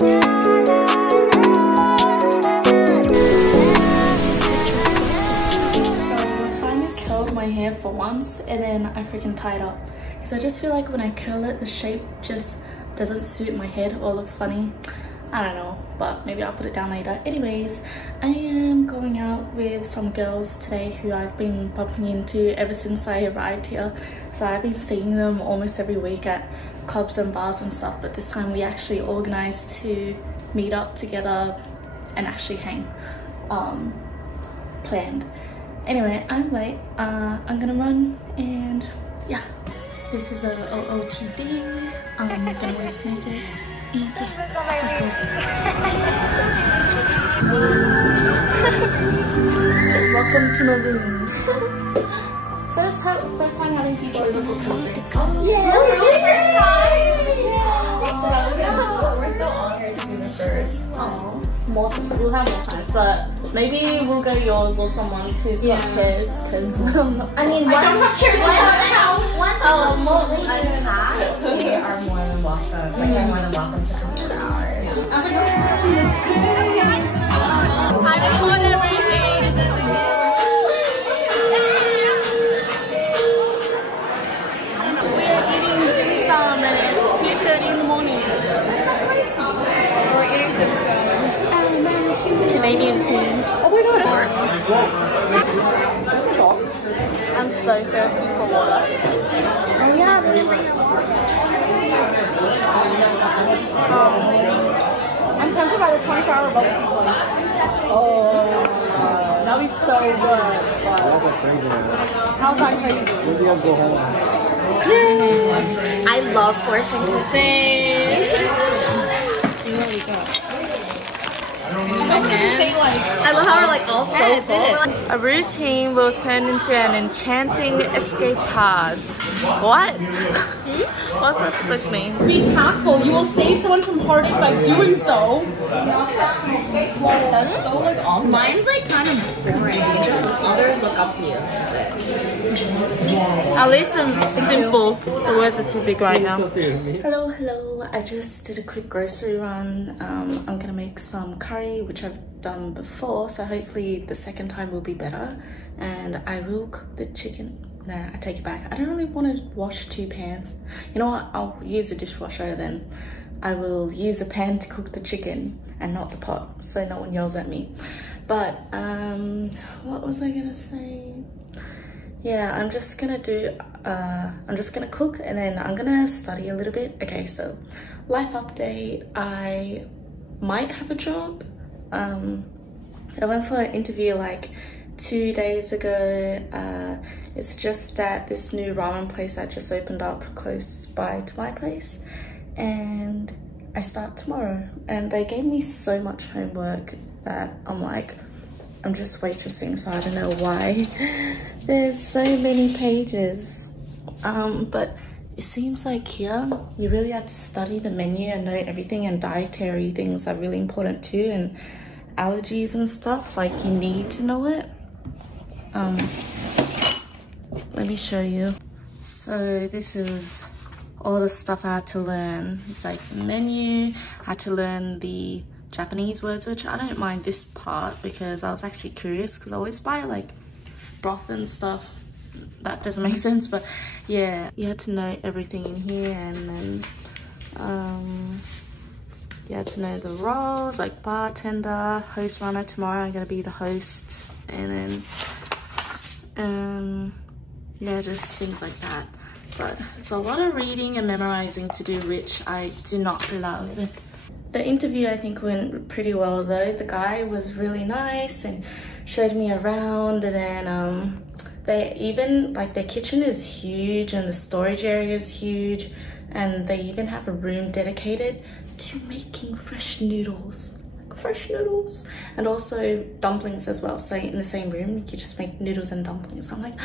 For once, and then I freaking tie it up because I just feel like when I curl it, the shape just doesn't suit my head or looks funny. I don't know, but maybe I'll put it down later. Anyways, I am going out with some girls today who I've been bumping into ever since I arrived here. So I've been seeing them almost every week at clubs and bars and stuff, but this time we actually organized to meet up together and actually hang. Planned. Anyway, I'm late. I'm gonna run, and yeah, this is a OOTD. I'm gonna wear sneakers, and welcome to my room. First time having people over for projects. Yeah, we're so honored to be the first. Oh, we'll have more times, but maybe we'll go yours or someone's who's got chairs, because I mean, I don't have chairs in the house. We are more than welcome. Like, you're more than welcome to come to ours. I was like, I record everything. We're eating dim sum and it's 2:30 in the morning. That's not crazy. We're eating dim sum. Canadian teams. Oh my god. I'm so thirsty for water. Oh yeah, they didn't bring it. I'm tempted by the 24-hour bubble tea place. Oh, that'll be so good. How's that crazy? Maybe I'll go home. I love portion See what we got. I love how we're like all so full. A routine will turn into an enchanting escape pod. What? What's that supposed to mean? Be tactful. You will save someone from heartache by doing so. So like all mine's like kind of boring. Others look up to you. That's it. At least I'm simple. The words are too big right now. Hello. I just did a quick grocery run. I'm gonna make some curry, which I've done before, so hopefully the second time will be better. And I will cook the chicken. No, I take it back. I don't really want to wash two pans. You know what? I'll use a dishwasher then. I will use a pan to cook the chicken and not the pot, so no one yells at me. But what was I gonna say? Yeah, I'm just gonna cook and then I'm gonna study a little bit. Okay, so life update. I might have a job. I went for an interview like 2 days ago. It's just at this new ramen place that just opened up close by to my place, and I start tomorrow. And they gave me so much homework that I'm like, I'm just waitressing, so I don't know why there's so many pages. But it seems like here you really have to study the menu and know everything, and dietary things are really important too, and allergies and stuff, like you need to know it. Let me show you. So this is all the stuff I had to learn. It's like the menu. I had to learn the Japanese words, which I don't mind this part because I was actually curious, because I always buy like broth and stuff. That doesn't make sense, but yeah, you had to know everything in here. And then you had to know the roles, like bartender, host, runner. Tomorrow I'm gonna be the host. And then yeah, just things like that. But it's a lot of reading and memorizing to do, which I do not love. The interview I think went pretty well though. The guy was really nice and showed me around, and then they even, like, their kitchen is huge and the storage area is huge, and they even have a room dedicated to making fresh noodles. Fresh noodles, and also dumplings as well. So in the same room you just make noodles and dumplings. I'm like,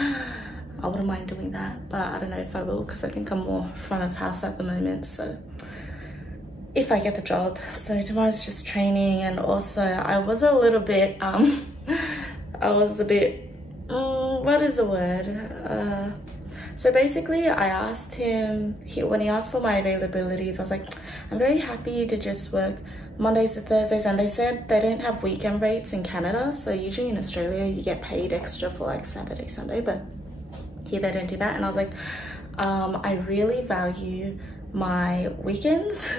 I wouldn't mind doing that, but I don't know if I will, because I think I'm more front of house at the moment. So if I get the job. So tomorrow's just training, and also I was a little bit what is the word, So basically I asked him, when he asked for my availabilities, I was like, I'm very happy to just work Mondays to Thursdays, and they said they don't have weekend rates in Canada, so usually in Australia you get paid extra for like Saturday, Sunday, but here they don't do that. And I was like, I really value my weekends,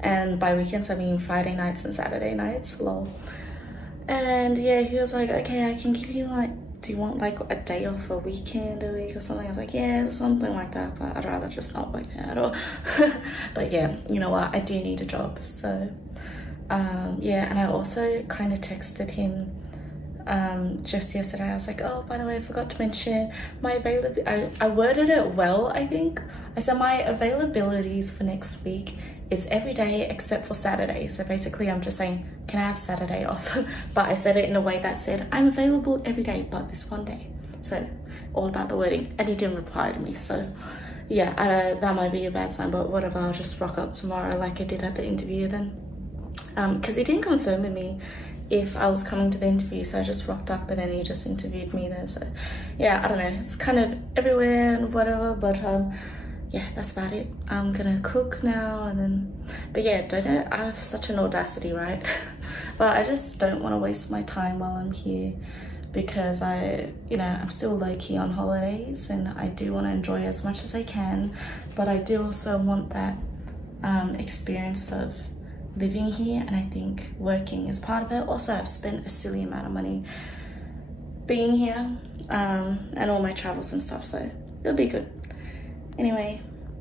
and by weekends I mean Friday nights and Saturday nights, lol. And yeah, he was like, okay, I can give you like, do you want like a day off a weekend a week or something? I was like, yeah, something like that, but I'd rather just not work there at all. But yeah, you know what, I do need a job. So yeah, and I also kind of texted him just yesterday. I was like, oh, by the way, I forgot to mention my availability. I worded it well, I think. I said my availabilities for next week is every day except for Saturday. So basically I'm just saying, can I have Saturday off? But I said it in a way that said, I'm available every day but this one day. So all about the wording. And he didn't reply to me, so yeah, that might be a bad sign, but whatever. I'll just rock up tomorrow like I did at the interview then, because he didn't confirm with me if I was coming to the interview, so I just rocked up and then he just interviewed me there. So yeah, I don't know, it's kind of everywhere and whatever, but yeah, that's about it. I'm gonna cook now and then, but yeah, I have such an audacity, right? But I just don't want to waste my time while I'm here, because I'm still low-key on holidays and I do want to enjoy as much as I can, but I do also want that experience of living here, and I think working is part of it. Also, I've spent a silly amount of money being here and all my travels and stuff, so it'll be good. Anyway,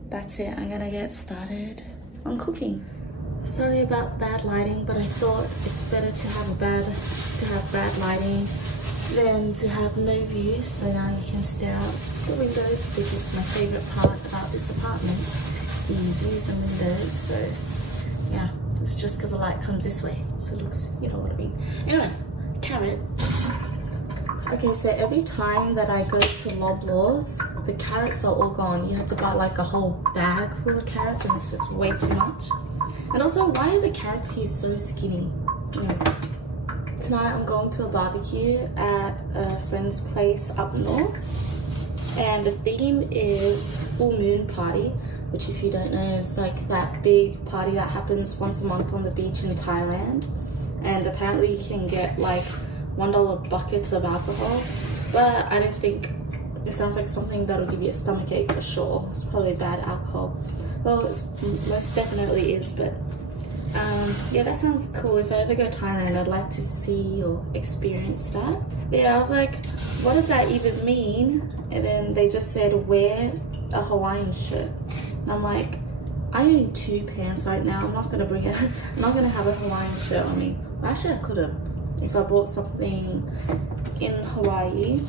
that's it. I'm gonna get started on cooking. Sorry about bad lighting, but I thought it's better to have bad lighting than to have no view. So now you can stare out the window. This is my favorite part about this apartment, the views and windows. So yeah, it's just because the light comes this way, so it looks, you know what I mean. Anyway, carrot. Okay, so every time that I go to Loblaws, the carrots are all gone. You have to buy like a whole bag full of carrots, and it's just way too much. And also, why are the carrots here so skinny? Tonight I'm going to a barbecue at a friend's place up north, and the theme is full moon party, which, if you don't know, is like that big party that happens once a month on the beach in Thailand. And apparently you can get like $1 buckets of alcohol, but I don't think it sounds like something that'll give you a stomachache for sure. It's probably bad alcohol. Well, it most definitely is, but yeah, that sounds cool. If I ever go to Thailand, I'd like to see or experience that. But yeah, I was like, what does that even mean? And then they just said, wear a Hawaiian shirt. And I'm like, I own 2 pants right now. I'm not gonna bring it. I'm not gonna have a Hawaiian shirt on me. Well, actually, I could have if I bought something in Hawaii,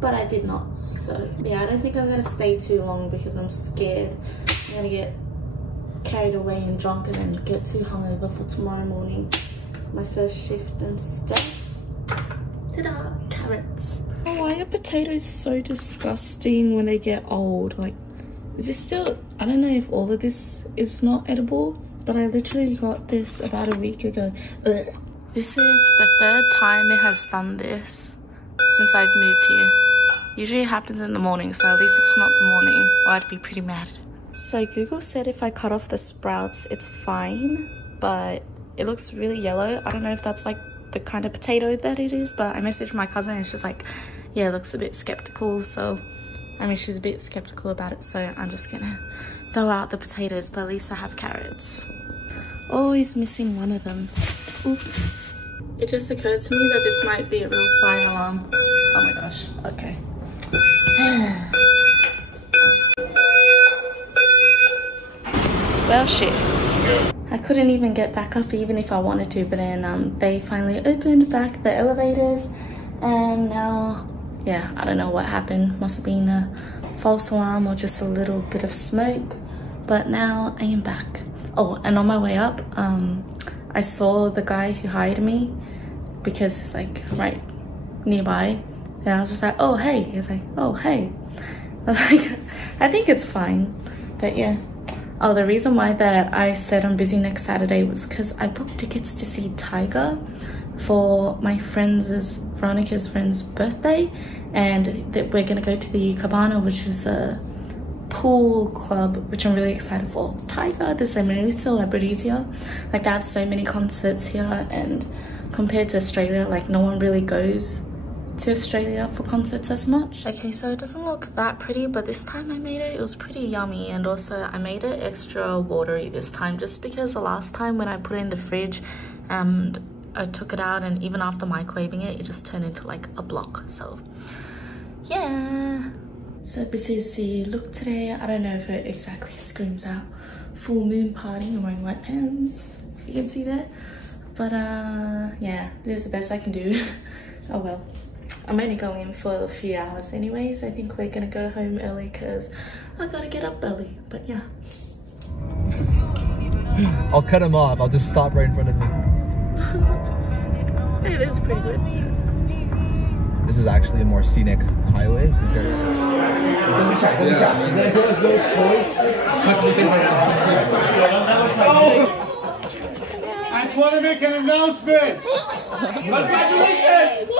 but I did not. So yeah, I don't think I'm gonna stay too long because I'm scared I'm gonna get carried away and drunk and then get too hungover for tomorrow morning, my first shift and stuff. Ta-da! Carrots. Oh, why are potatoes so disgusting when they get old? Like, is this still, I don't know if all of this is not edible, but I literally got this about a week ago. Ugh. This is the 3rd time it has done this since I've moved here. Usually it happens in the morning, so at least it's not the morning, or I'd be pretty mad. So Google said if I cut off the sprouts, it's fine, but it looks really yellow. I don't know if that's like the kind of potato that it is, but I messaged my cousin and she's like, yeah, it looks a bit skeptical. So, I mean, she's a bit skeptical about it, so I'm just gonna throw out the potatoes, but at least I have carrots. Always missing one of them. Oops. It just occurred to me that this might be a real fire alarm. Oh my gosh, okay. Well, shit. I couldn't even get back up even if I wanted to, but then they finally opened back the elevators, and now, yeah, I don't know what happened. Must have been a false alarm or just a little bit of smoke, but now I am back. Oh, and on my way up, I saw the guy who hired me because it's like right nearby, and I was just like, oh hey. He was like, oh hey. I was like, I think it's fine, but yeah. Oh, the reason why that I said I'm busy next Saturday was because I booked tickets to see Tiger, for my Veronica's friend's birthday, and that we're gonna go to the Cabana, which is a pool club, which I'm really excited for. Tiger, there's so many celebrities here, like they have so many concerts here, and compared to Australia, like no one really goes to Australia for concerts as much. Okay, so it doesn't look that pretty, but this time I made it. It was pretty yummy, and also I made it extra watery this time, just because the last time when I put it in the fridge and I took it out, and even after microwaving it, it just turned into like a block. So yeah. So this is the look today. I don't know if it exactly screams out full moon party. I'm wearing white pants, if you can see that. But yeah, this is the best I can do. Oh well. I'm only going in for a few hours anyways. I think we're gonna go home early because I gotta get up early, but yeah. I'll cut him off. I'll just stop right in front of him. It is pretty good. This is actually a more scenic highway compared to... There's no choice. I just want to make an announcement. Congratulations!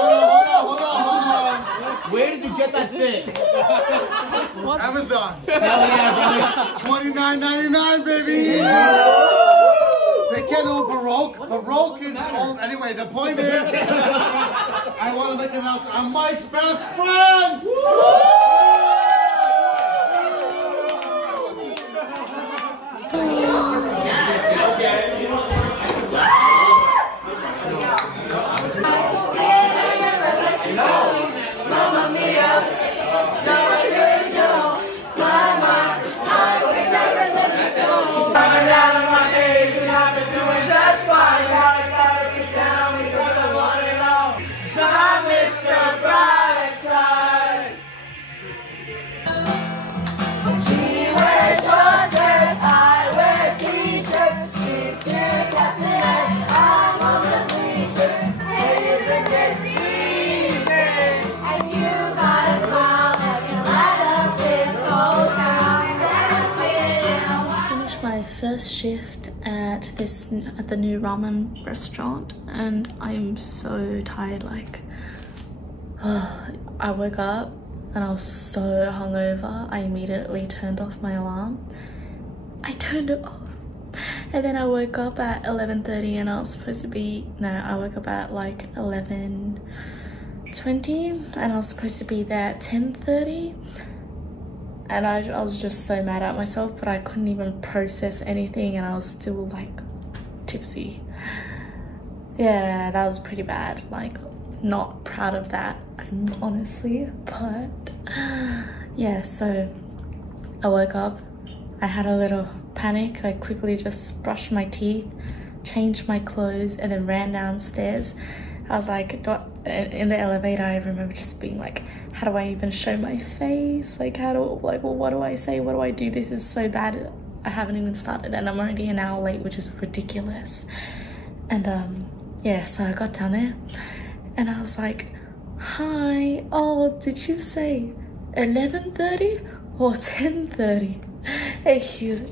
Hold on. Where did you get that fit? Amazon. Hell yeah, brother. $29.99, baby. They can't know Baroque. Baroque is old. Anyway, the point is, I want to make an announcement. I'm Mike's best friend. First shift at the new ramen restaurant, and I'm so tired. Like, I woke up and I was so hungover. I immediately turned off my alarm. I turned it off, and then I woke up at 11:30, and I was supposed to be I woke up at like 11:20, and I was supposed to be there at 10:30. And I was just so mad at myself, but I couldn't even process anything, and I was still like tipsy. Yeah, that was pretty bad. Like, not proud of that, I'm honestly, but yeah. So I woke up, I had a little panic. I quickly just brushed my teeth, changed my clothes, and then ran downstairs. I was like, in the elevator, I remember just being like, how do I even show my face? Like, well, what do I say? What do I do? This is so bad. I haven't even started, and I'm already an hour late, which is ridiculous. And yeah, so I got down there, and I was like, hi, oh, did you say 11:30 or 10:30?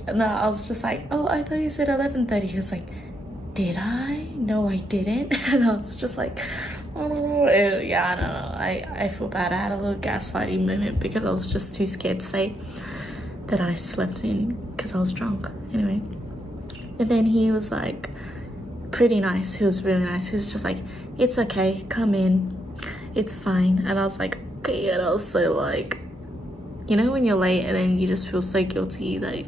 And I was just like, oh, I thought you said 11:30. He was like, did I? No, I didn't. And I was just like, oh, yeah, I don't know. I feel bad. I had a little gaslighting moment because I was just too scared to say that I slept in because I was drunk. Anyway, and then he was like pretty nice. He was really nice. He was just like, it's okay, come in, it's fine. And I was like, okay. And I was so like, you know when you're late and then you just feel so guilty that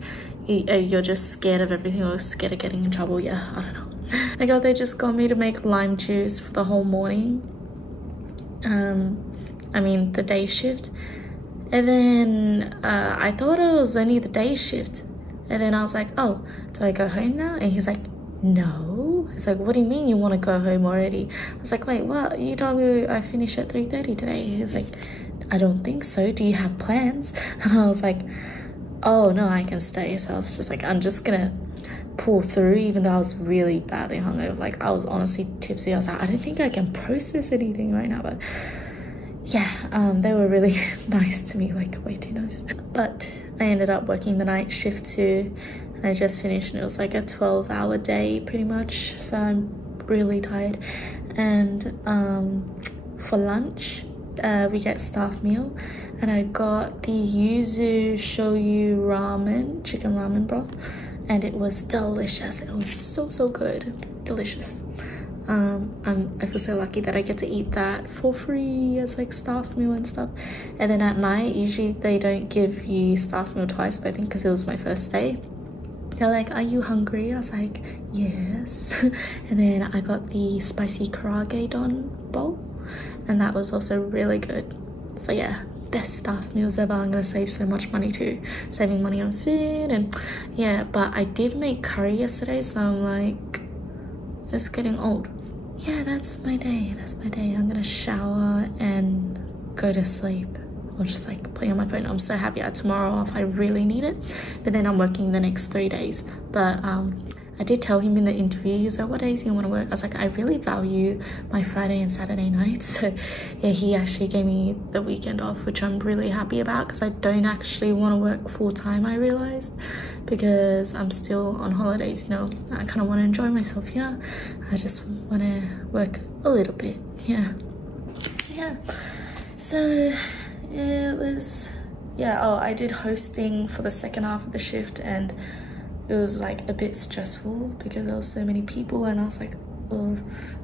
you're just scared of everything, or scared of getting in trouble. Yeah, I don't know. Like, they just got me to make lime juice for the whole morning. I mean the day shift. And then I thought it was only the day shift. And then I was like, oh, do I go home now? And he's like, no. He's like, what do you mean you want to go home already? I was like, wait, what? You told me I finish at 3:30 today. He's like, I don't think so. Do you have plans? And I was like, oh no, I can stay. So I was just like, I'm just gonna pull through, even though I was really badly hungover. Like, I was honestly tipsy. I was like, I don't think I can process anything right now. But yeah, they were really nice to me, like way too nice. But I ended up working the night shift too, and I just finished, and it was like a 12-hour day pretty much, so I'm really tired. And for lunch we get staff meal, and I got the yuzu shoyu ramen, chicken ramen broth, and it was delicious. It was so good, delicious. I feel so lucky that I get to eat that for free as like staff meal and stuff. And then at night, usually they don't give you staff meal twice, but I think because it was my first day, they're like, are you hungry? I was like, yes. And then I got the spicy karage don bowl, and that was also really good. So yeah, best staff meals ever. I'm gonna save so much money too, saving money on food. And yeah, but I did make curry yesterday, so I'm like, it's getting old. Yeah, that's my day. I'm gonna shower and go to sleep, or just like play on my phone. I'm so happy I had tomorrow off. I really need it, but then I'm working the next 3 days. But I did tell him in the interview, he was like, what days do you want to work? I was like, I really value my Friday and Saturday nights. So yeah, he actually gave me the weekend off, which I'm really happy about, because I don't actually want to work full-time, I realized, because I'm still on holidays, you know. I kind of want to enjoy myself here. I just want to work a little bit, yeah. So it was, yeah, oh, I did hosting for the second half of the shift, and it was like a bit stressful because there was so many people, and I was like, oh,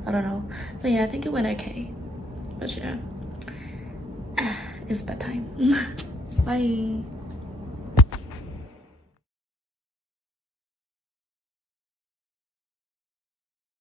I don't know. But yeah, I think it went okay. But you know, it's bedtime. Bye.